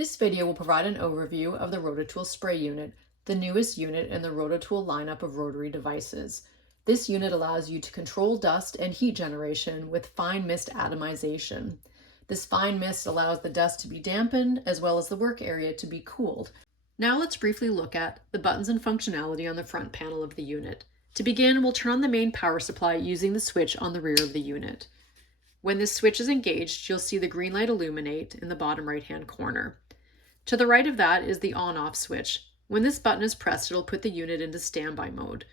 This video will provide an overview of the Rotatool spray unit, the newest unit in the Rotatool lineup of rotary devices. This unit allows you to control dust and heat generation with fine mist atomization. This fine mist allows the dust to be dampened as well as the work area to be cooled. Now let's briefly look at the buttons and functionality on the front panel of the unit. To begin, we'll turn on the main power supply using the switch on the rear of the unit. When this switch is engaged, you'll see the green light illuminate in the bottom right-hand corner. To the right of that is the on-off switch. When this button is pressed, it'll put the unit into standby mode.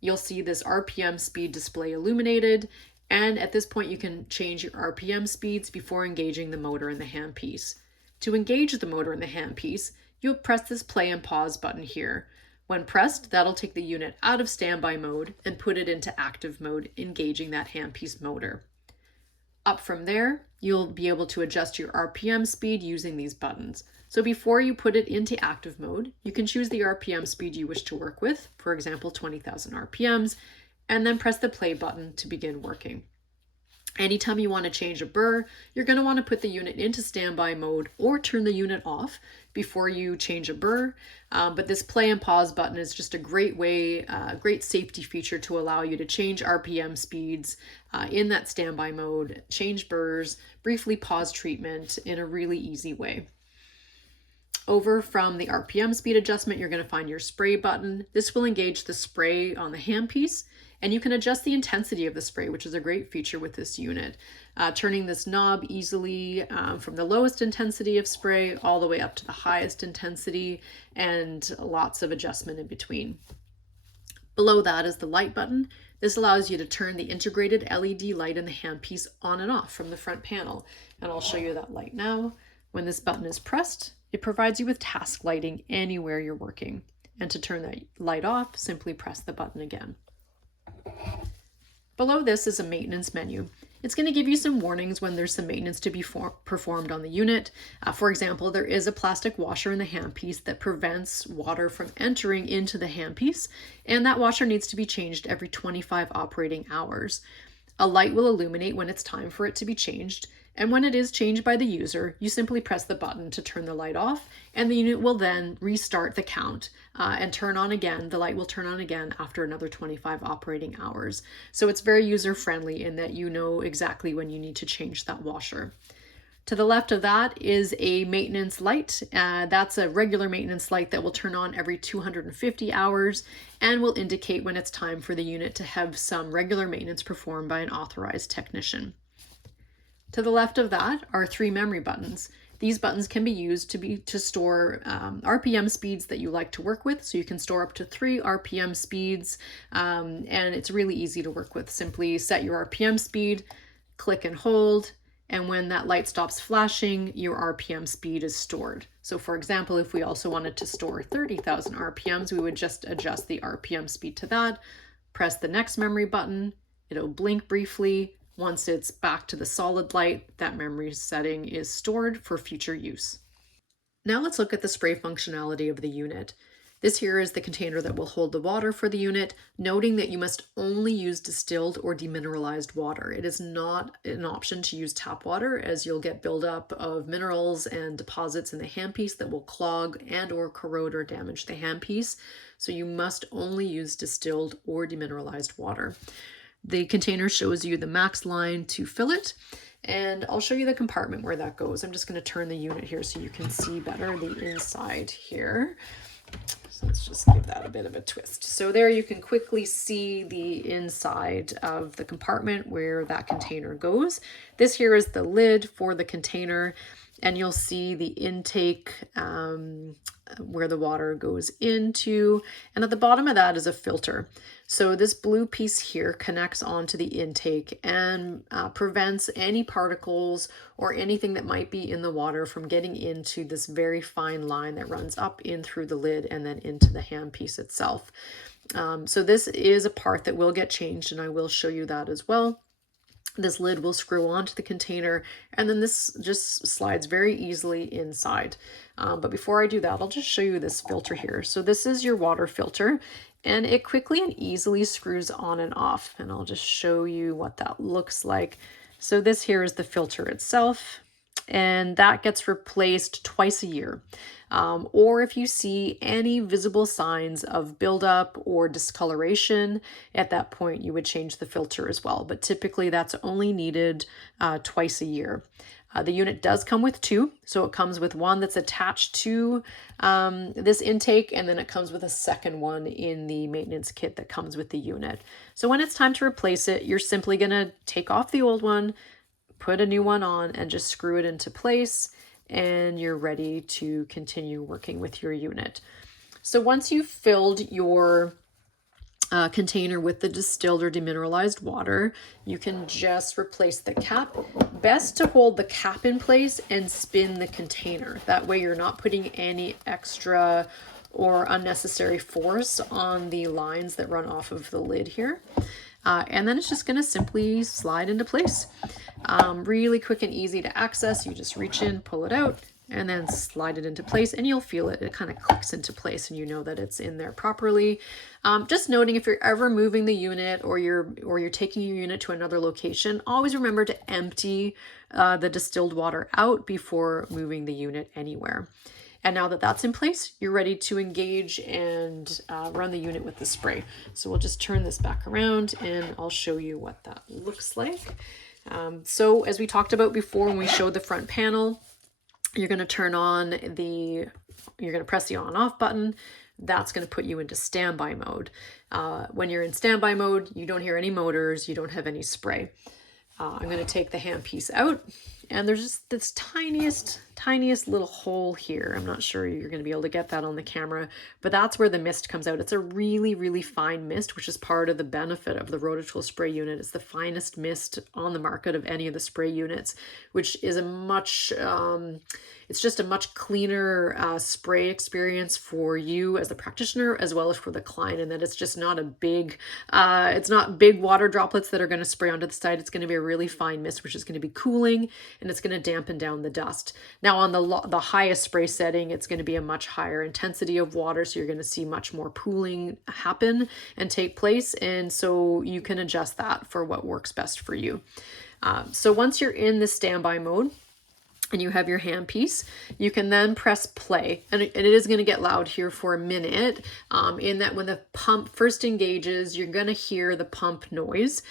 You'll see this RPM speed display illuminated, and at this point you can change your RPM speeds before engaging the motor in the handpiece. To engage the motor in the handpiece, you'll press this play and pause button here. When pressed, that'll take the unit out of standby mode and put it into active mode, engaging that handpiece motor. Up from there, you'll be able to adjust your RPM speed using these buttons. So before you put it into active mode, you can choose the RPM speed you wish to work with, for example, 20,000 RPMs, and then press the play button to begin working. Anytime you want to change a burr, you're going to want to put the unit into standby mode or turn the unit off before you change a burr. But this play and pause button is just a great way, great safety feature to allow you to change RPM speeds in that standby mode, change burrs, briefly pause treatment in a really easy way. Over from the RPM speed adjustment, you're going to find your spray button. This will engage the spray on the handpiece, and you can adjust the intensity of the spray, which is a great feature with this unit. Turning this knob easily from the lowest intensity of spray all the way up to the highest intensity, and lots of adjustment in between. Below that is the light button. This allows you to turn the integrated LED light in the handpiece on and off from the front panel, and I'll show you that light now. When this button is pressed, it provides you with task lighting anywhere you're working. And to turn that light off, simply press the button again. Below this is a maintenance menu. It's going to give you some warnings when there's some maintenance to be performed on the unit. For example, there is a plastic washer in the handpiece that prevents water from entering into the handpiece, and that washer needs to be changed every 25 operating hours. A light will illuminate when it's time for it to be changed, and when it is changed by the user, you simply press the button to turn the light off, and the unit will then restart the count and turn on again. The light will turn on again after another 25 operating hours. So it's very user-friendly in that you know exactly when you need to change that washer. To the left of that is a maintenance light. That's a regular maintenance light that will turn on every 250 hours and will indicate when it's time for the unit to have some regular maintenance performed by an authorized technician. To the left of that are 3 memory buttons. These buttons can be used to store RPM speeds that you like to work with. So you can store up to 3 RPM speeds, and it's really easy to work with. Simply set your RPM speed, click and hold, and when that light stops flashing, your RPM speed is stored. So for example, if we also wanted to store 30,000 RPMs, we would just adjust the RPM speed to that, press the next memory button, it'll blink briefly. Once it's back to the solid light, that memory setting is stored for future use. Now let's look at the spray functionality of the unit. This here is the container that will hold the water for the unit, noting that you must only use distilled or demineralized water. It is not an option to use tap water, as you'll get buildup of minerals and deposits in the handpiece that will clog and or corrode or damage the handpiece. So you must only use distilled or demineralized water. The container shows you the max line to fill it, and I'll show you the compartment where that goes. I'm just going to turn the unit here so you can see better the inside here. So let's just give that a bit of a twist. So there you can quickly see the inside of the compartment where that container goes. This here is the lid for the container, and you'll see the intake where the water goes into, and at the bottom of that is a filter. So this blue piece here connects onto the intake and prevents any particles or anything that might be in the water from getting into this very fine line that runs up in through the lid and then into the handpiece itself. So this is a part that will get changed, and I will show you that as well. This lid will screw onto the container, and then this just slides very easily inside. But before I do that, I'll just show you this filter here. So this is your water filter, and it quickly and easily screws on and off. And I'll just show you what that looks like. So this here is the filter itself. and that gets replaced twice a year. Or if you see any visible signs of buildup or discoloration, at that point you would change the filter as well. But typically that's only needed twice a year. The unit does come with two, so it comes with one that's attached to this intake, and then it comes with a second one in the maintenance kit that comes with the unit. So when it's time to replace it, you're simply going to take off the old one, put a new one on, and just screw it into place, and you're ready to continue working with your unit. So once you've filled your container with the distilled or demineralized water, you can just replace the cap. Best to hold the cap in place and spin the container. That way you're not putting any extra or unnecessary force on the lines that run off of the lid here. And then it's just going to simply slide into place. Really quick and easy to access. You just reach in, pull it out, and then slide it into place, and you'll feel it. It kind of clicks into place, and you know that it's in there properly. Just noting, if you're ever moving the unit or you're taking your unit to another location, always remember to empty the distilled water out before moving the unit anywhere. And now that that's in place, you're ready to engage and run the unit with the spray. So we'll just turn this back around and I'll show you what that looks like. So as we talked about before when we showed the front panel, you're going to press the on off button. That's going to put you into standby mode. When you're in standby mode, you don't hear any motors, you don't have any spray. I'm going to take the handpiece out, and there's just this tiniest little hole here. I'm not sure you're going to be able to get that on the camera, but that's where the mist comes out. It's a really, really fine mist, which is part of the benefit of the Rotatool spray unit. It's the finest mist on the market of any of the spray units, which is it's just a much cleaner spray experience for you as the practitioner as well as for the client, and that it's just not it's not big water droplets that are going to spray onto the side. It's going to be a really fine mist, which is going to be cooling, and it's going to dampen down the dust. Now on the highest spray setting, it's going to be a much higher intensity of water, so you're going to see much more pooling happen and take place, and so you can adjust that for what works best for you. So once you're in the standby mode, and you have your handpiece, you can then press play. And it is going to get loud here for a minute, in that when the pump first engages, you're going to hear the pump noise,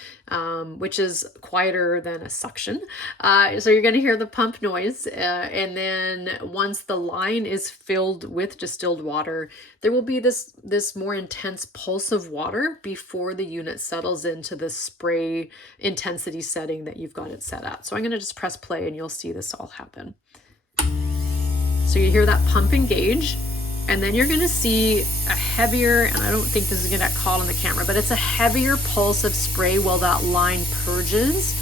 which is quieter than a suction. So you're going to hear the pump noise. And then once the line is filled with distilled water, there will be this more intense pulse of water before the unit settles into the spray intensity setting that you've got it set at. So I'm going to just press play and you'll see this all happen. So you hear that pump engage, and then you're going to see a heavier, and I don't think this is going to get caught on the camera, but it's a heavier pulse of spray while that line purges,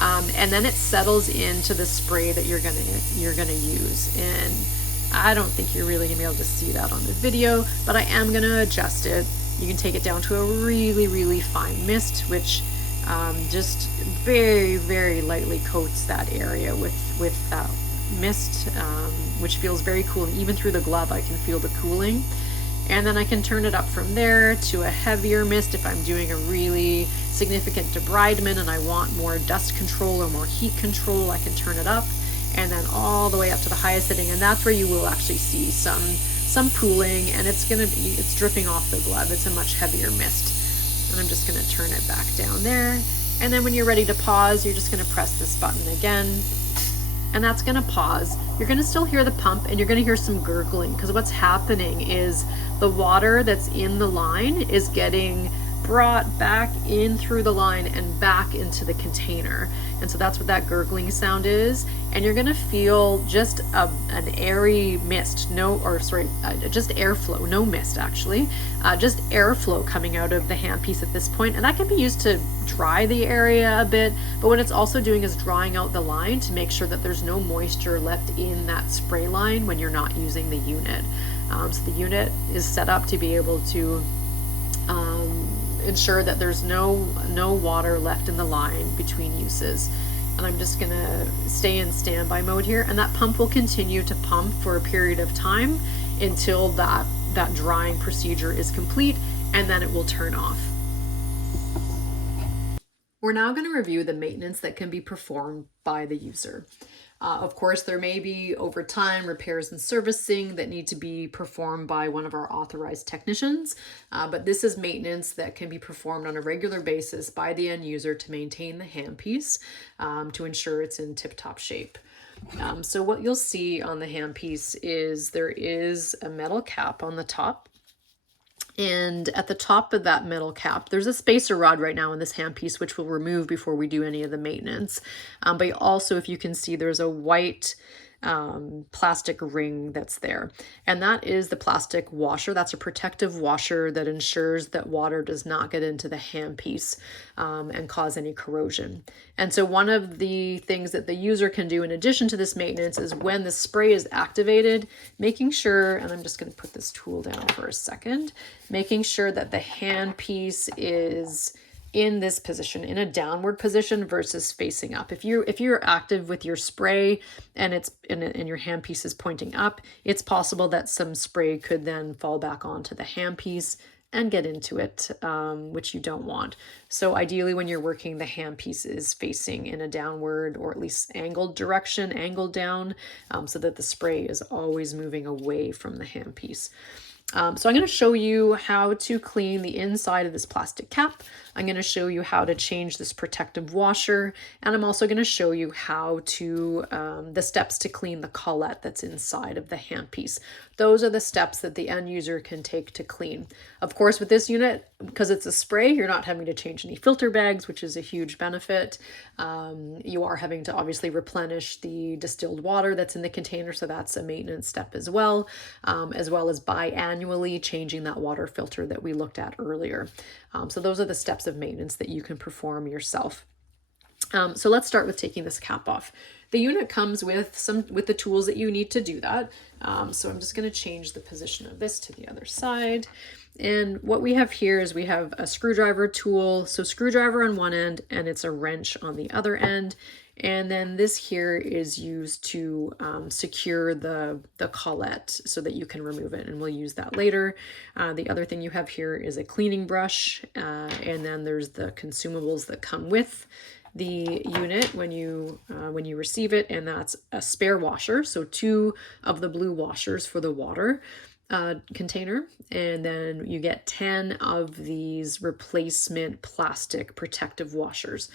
and then it settles into the spray that you're gonna use. And I don't think you're really gonna be able to see that on the video, but I am gonna adjust it. You can take it down to a really, really fine mist, which just very, very lightly coats that area with that mist, which feels very cool. Even through the glove, I can feel the cooling. And then I can turn it up from there to a heavier mist if I'm doing a really significant debridement and I want more dust control or more heat control. I can turn it up, and then all the way up to the highest setting, and that's where you will actually see some pooling, and it's dripping off the glove. It's a much heavier mist. And I'm just going to turn it back down there. And then when you're ready to pause, you're just going to press this button again, and that's going to pause. You're going to still hear the pump, and you're going to hear some gurgling, because what's happening is the water that's in the line is getting brought back in through the line and back into the container. And so that's what that gurgling sound is. And you're going to feel just an airy mist, just airflow, no mist actually, just airflow coming out of the handpiece at this point. And that can be used to dry the area a bit, but what it's also doing is drying out the line to make sure that there's no moisture left in that spray line when you're not using the unit. So the unit is set up to be able to ensure that there's no water left in the line between uses. And I'm just gonna stay in standby mode here, and that pump will continue to pump for a period of time until that drying procedure is complete, and then it will turn off. We're now going to review the maintenance that can be performed by the user. Of course, there may be over time repairs and servicing that need to be performed by one of our authorized technicians, but this is maintenance that can be performed on a regular basis by the end user to maintain the handpiece to ensure it's in tip-top shape. So what you'll see on the handpiece is there is a metal cap on the top. And at the top of that metal cap, there's a spacer rod right now in this handpiece, which we'll remove before we do any of the maintenance. But also, if you can see, there's a white plastic ring that's there. And that is the plastic washer. That's a protective washer that ensures that water does not get into the handpiece and cause any corrosion. And so one of the things that the user can do in addition to this maintenance is when the spray is activated, making sure, and I'm just going to put this tool down for a second, making sure that the handpiece is in this position, in a downward position versus facing up. If you're active with your spray and it's and your handpiece is pointing up, it's possible that some spray could then fall back onto the handpiece and get into it, which you don't want. So ideally when you're working, the handpiece is facing in a downward or at least angled direction, angled down, so that the spray is always moving away from the handpiece. So I'm going to show you how to clean the inside of this plastic cap. I'm going to show you how to change this protective washer, and I'm also going to show you how to, the steps to clean the collet that's inside of the handpiece. Those are the steps that the end user can take to clean. Of course, with this unit, because it's a spray, you're not having to change any filter bags, which is a huge benefit. You are having to obviously replenish the distilled water that's in the container, so that's a maintenance step as well as biannually changing that water filter that we looked at earlier. So those are the steps of maintenance that you can perform yourself. So let's start with taking this cap off. The unit comes with the tools that you need to do that. So I'm just going to change the position of this to the other side. And what we have here is we have a screwdriver tool. So screwdriver on one end and it's a wrench on the other end. And then this here is used to secure the collet so that you can remove it, and we'll use that later. The other thing you have here is a cleaning brush, and then there's the consumables that come with the unit when you receive it, and that's a spare washer, so 2 of the blue washers for the water container, and then you get 10 of these replacement plastic protective washers.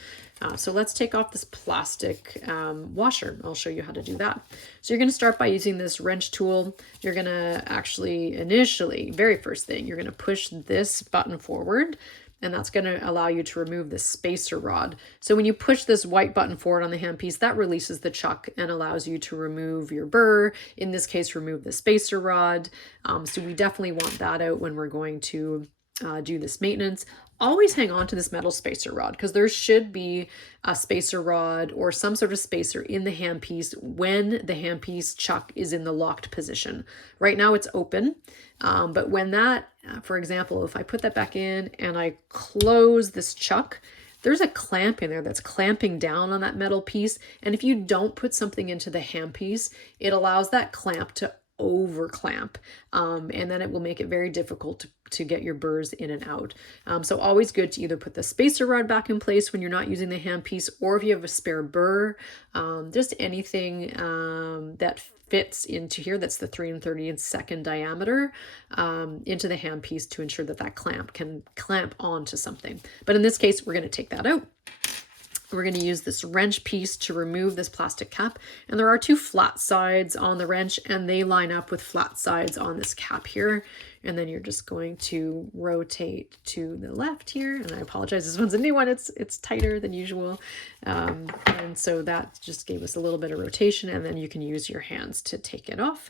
So let's take off this plastic washer. I'll show you how to do that. So you're going to start by using this wrench tool. You're going to actually initially, very first thing, you're going to push this button forward, and that's going to allow you to remove the spacer rod. So when you push this white button forward on the handpiece, that releases the chuck and allows you to remove your burr, in this case, remove the spacer rod. So we definitely want that out when we're going to do this maintenance. Always hang on to this metal spacer rod because there should be a spacer rod or some sort of spacer in the handpiece when the handpiece chuck is in the locked position. Right now it's open, but when that, for example, if I put that back in and I close this chuck, there's a clamp in there that's clamping down on that metal piece. And if you don't put something into the handpiece, it allows that clamp to over clamp, and then it will make it very difficult to get your burrs in and out. So always good to either put the spacer rod back in place when you're not using the handpiece, or if you have a spare burr, just anything that fits into here, that's the 3 1/32 diameter, into the handpiece to ensure that that clamp can clamp onto something. But in this case, we're going to take that out. We're going to use this wrench piece to remove this plastic cap, and there are 2 flat sides on the wrench, and they line up with flat sides on this cap here. And then you're just going to rotate to the left here, and I apologize, this one's a new one, it's tighter than usual, and so that just gave us a little bit of rotation, and then you can use your hands to take it off.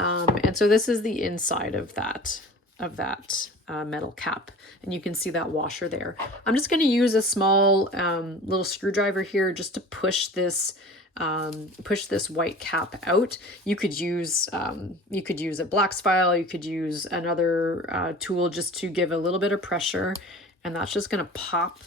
And so this is the inside of that metal cap, and you can see that washer there. I'm just going to use a small little screwdriver here just to push this white cap out. You could use a black file, you could use another tool just to give a little bit of pressure, and that's just going to pop.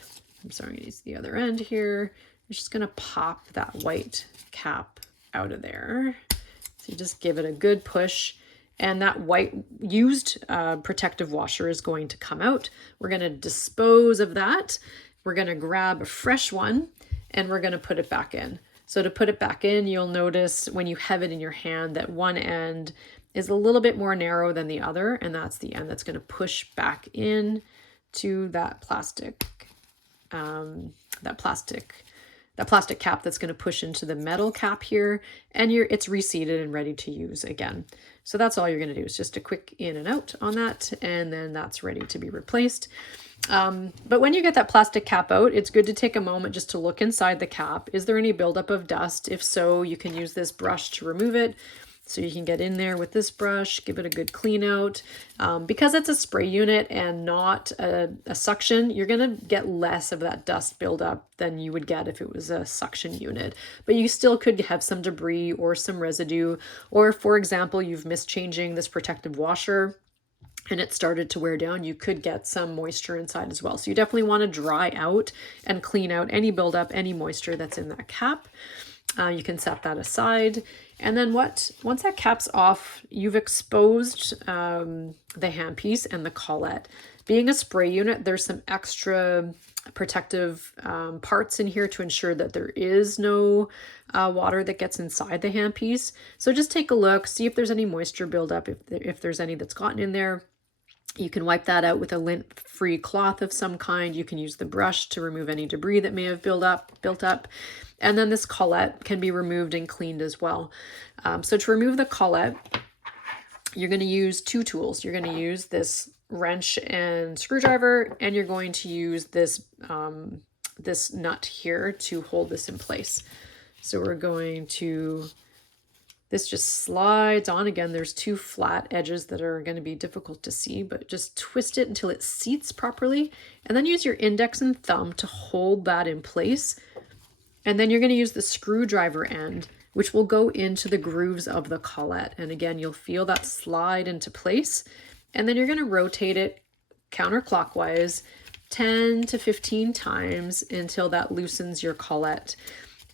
I'm sorry, I'm going to use the other end here. It's just going to pop that white cap out of there. So you just give it a good push, and that white used protective washer is going to come out. We're going to dispose of that. We're going to grab a fresh one, and we're going to put it back in. So to put it back in, you'll notice when you have it in your hand that one end is a little bit more narrow than the other, and that's the end that's going to push back in to that plastic that plastic cap that's going to push into the metal cap here, and it's reseated and ready to use again. So that's all you're going to do is just a quick in and out on that, and then that's ready to be replaced. But when you get that plastic cap out, it's good to take a moment just to look inside the cap. Is there any buildup of dust? If so, you can use this brush to remove it. So you can get in there with this brush, give it a good clean out. Because it's a spray unit and not a suction, you're going to get less of that dust buildup than you would get if it was a suction unit. But you still could have some debris or some residue. Or for example, you've missed changing this protective washer and it started to wear down, you could get some moisture inside as well. So you definitely want to dry out and clean out any buildup, any moisture that's in that cap. You can set that aside. And then once that cap's off, you've exposed the handpiece and the collet. Being a spray unit, there's some extra protective parts in here to ensure that there is no water that gets inside the handpiece. So just take a look, see if there's any moisture buildup, if there's any that's gotten in there. You can wipe that out with a lint-free cloth of some kind. You can use the brush to remove any debris that may have built up. And then this collet can be removed and cleaned as well. So to remove the collet, you're going to use two tools. You're going to use this wrench and screwdriver, and you're going to use this, this nut here to hold this in place. So we're going to... This just slides on. Again, there's two flat edges that are going to be difficult to see, but just twist it until it seats properly. And then use your index and thumb to hold that in place. And then you're going to use the screwdriver end, which will go into the grooves of the collet. And again, you'll feel that slide into place. And then you're going to rotate it counterclockwise 10 to 15 times until that loosens your collet.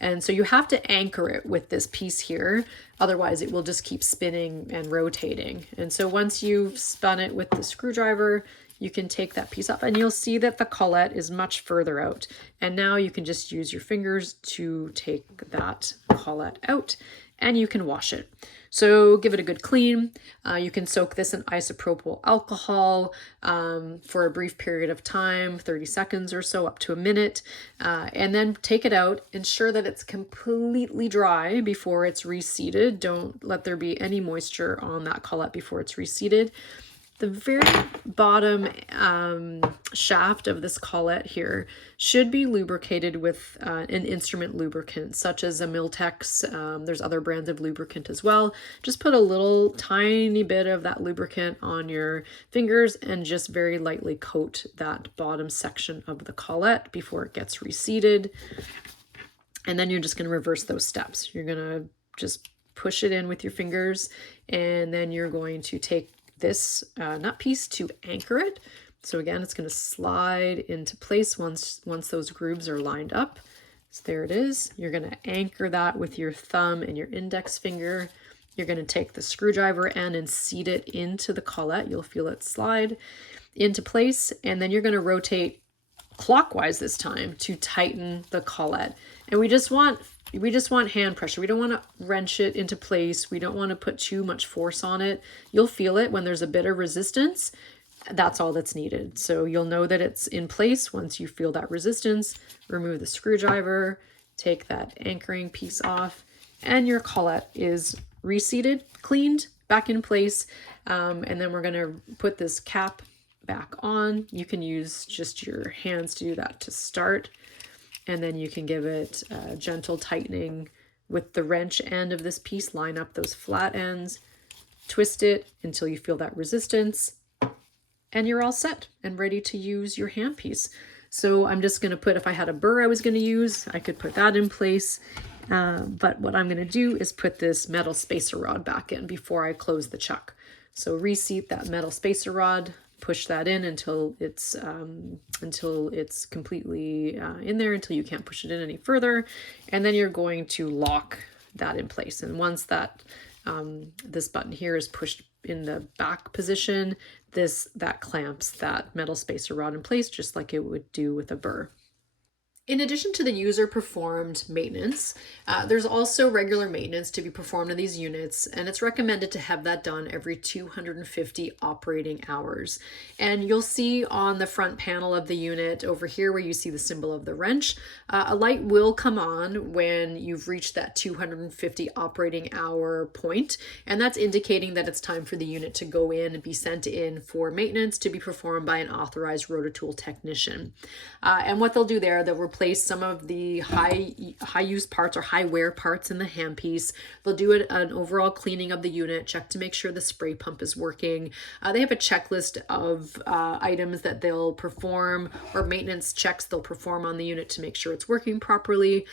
And so you have to anchor it with this piece here, otherwise it will just keep spinning and rotating. And so once you've spun it with the screwdriver, you can take that piece off and you'll see that the collet is much further out. And now you can just use your fingers to take that collet out and you can wash it. So give it a good clean. You can soak this in isopropyl alcohol for a brief period of time, 30 seconds or so, up to a minute, and then take it out. Ensure that it's completely dry before it's reseated. Don't let there be any moisture on that collet before it's reseated. The very bottom shaft of this collet here should be lubricated with an instrument lubricant, such as a Miltex. There's other brands of lubricant as well. Just put a little tiny bit of that lubricant on your fingers and just very lightly coat that bottom section of the collet before it gets reseated. And then you're just going to reverse those steps. You're going to just push it in with your fingers, and then you're going to take this nut piece to anchor it. So again, it's going to slide into place once those grooves are lined up. So there it is. You're going to anchor that with your thumb and your index finger. You're going to take the screwdriver end and seat it into the collet. You'll feel it slide into place, and then you're going to rotate clockwise this time to tighten the collet. And we just want hand pressure. We don't want to wrench it into place. We don't want to put too much force on it. You'll feel it when there's a bit of resistance. That's all that's needed. So you'll know that it's in place once you feel that resistance. Remove the screwdriver, take that anchoring piece off, and your collet is reseated, cleaned, back in place. And then we're going to put this cap back on. You can use just your hands to do that to start. And then you can give it a gentle tightening with the wrench end of this piece. Line up those flat ends, twist it until you feel that resistance, and you're all set and ready to use your handpiece. So I'm just going to put, if I had a burr I was going to use, I could put that in place. But what I'm going to do is put this metal spacer rod back in before I close the chuck. So reseat that metal spacer rod, push that in until it's completely in there, until you can't push it in any further, and then you're going to lock that in place. And once that this button here is pushed in the back position, that clamps that metal spacer rod in place, just like it would do with a burr. In addition to the user-performed maintenance, there's also regular maintenance to be performed on these units, and it's recommended to have that done every 250 operating hours. And you'll see on the front panel of the unit over here where you see the symbol of the wrench, a light will come on when you've reached that 250 operating hour point, and that's indicating that it's time for the unit to go in and be sent in for maintenance to be performed by an authorized Rotatool technician. And what they'll do there, they'll replace some of the high use parts or high wear parts in the handpiece. They'll do an overall cleaning of the unit, check to make sure the spray pump is working. They have a checklist of items that they'll perform, or maintenance checks they'll perform on the unit to make sure it's working properly.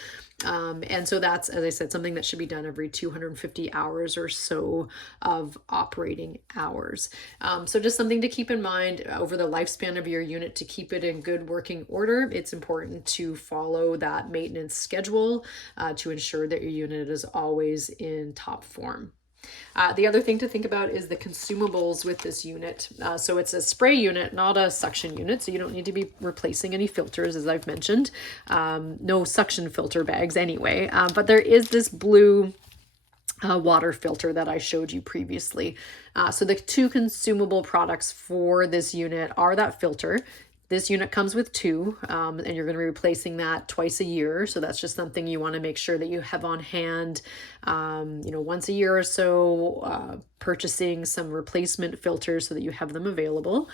And so that's, as I said, something that should be done every 250 hours or so of operating hours. So just something to keep in mind over the lifespan of your unit to keep it in good working order. It's important to follow that maintenance schedule to ensure that your unit is always in top form. The other thing to think about is the consumables with this unit. So it's a spray unit, not a suction unit, so you don't need to be replacing any filters, as I've mentioned. No suction filter bags anyway, but there is this blue water filter that I showed you previously. So the two consumable products for this unit are that filter. This unit comes with two, and you're going to be replacing that twice a year. So that's just something you want to make sure that you have on hand, once a year or so, purchasing some replacement filters so that you have them available.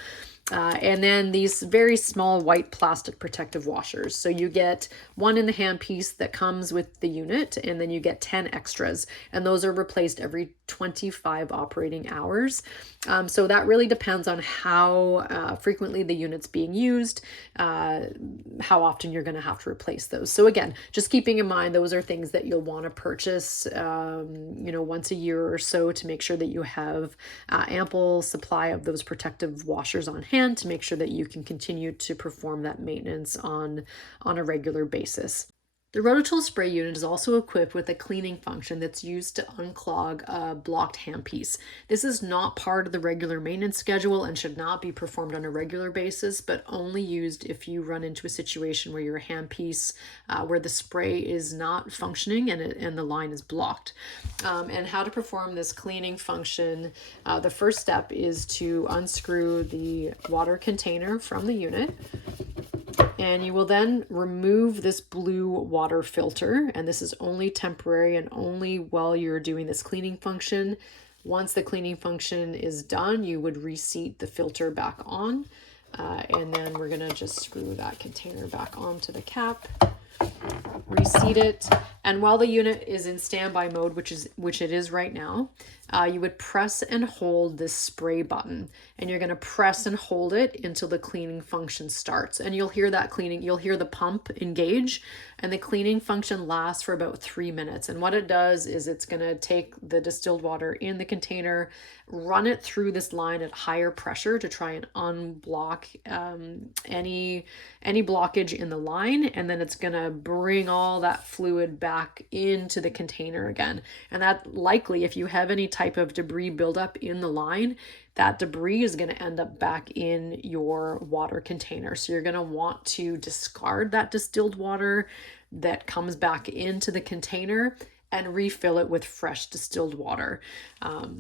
And then these very small white plastic protective washers. So you get one in the handpiece that comes with the unit, and then you get 10 extras, and those are replaced every 25 operating hours. So that really depends on how frequently the unit's being used, how often you're going to have to replace those. So again, just keeping in mind, those are things that you'll want to purchase, once a year or so to make sure that you have ample supply of those protective washers on hand to make sure that you can continue to perform that maintenance on a regular basis. The Rotatool spray unit is also equipped with a cleaning function that's used to unclog a blocked handpiece. This is not part of the regular maintenance schedule and should not be performed on a regular basis, but only used if you run into a situation where your handpiece, where the spray is not functioning and the line is blocked. And how to perform this cleaning function, the first step is to unscrew the water container from the unit. And you will then remove this blue water filter, and this is only temporary and only while you're doing this cleaning function. Once the cleaning function is done, you would reseat the filter back on, and then we're going to just screw that container back onto the cap, reseat it, and while the unit is in standby mode, which it is right now, you would press and hold this spray button, and you're going to press and hold it until the cleaning function starts. And you'll hear that cleaning, you'll hear the pump engage, and the cleaning function lasts for about 3 minutes. And what it does is it's going to take the distilled water in the container, run it through this line at higher pressure to try and unblock any blockage in the line, and then it's going to bring all that fluid back into the container again. And that likely, if you have any type of debris buildup in the line, that debris is going to end up back in your water container. So you're going to want to discard that distilled water that comes back into the container and refill it with fresh distilled water.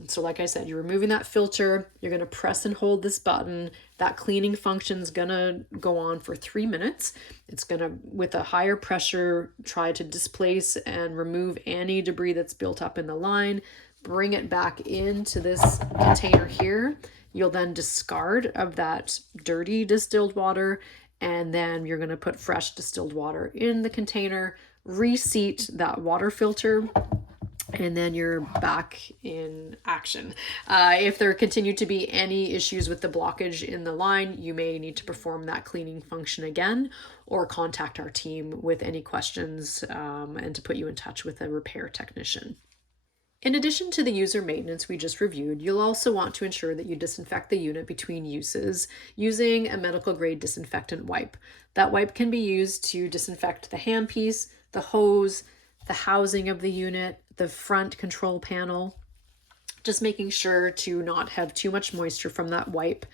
So like I said, you're removing that filter, you're going to press and hold this button. That cleaning function is going to go on for 3 minutes. It's going to, with a higher pressure, try to displace and remove any debris that's built up in the line, bring it back into this container here. You'll then discard of that dirty distilled water, and then you're going to put fresh distilled water in the container, reseat that water filter, and then you're back in action. If there continue to be any issues with the blockage in the line, you may need to perform that cleaning function again, or contact our team with any questions and to put you in touch with a repair technician. In addition to the user maintenance we just reviewed, you'll also want to ensure that you disinfect the unit between uses using a medical grade disinfectant wipe. That wipe can be used to disinfect the handpiece, the hose, the housing of the unit, the front control panel, Just making sure to not have too much moisture from that wipe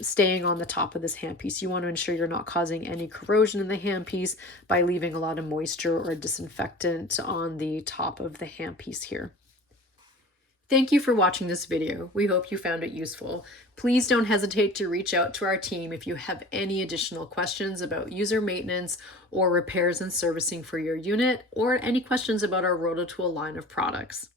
staying on the top of this handpiece. You want to ensure you're not causing any corrosion in the handpiece by leaving a lot of moisture or disinfectant on the top of the handpiece here. Thank you for watching this video. We hope you found it useful. Please don't hesitate to reach out to our team if you have any additional questions about user maintenance or repairs and servicing for your unit, or any questions about our Rotatool line of products.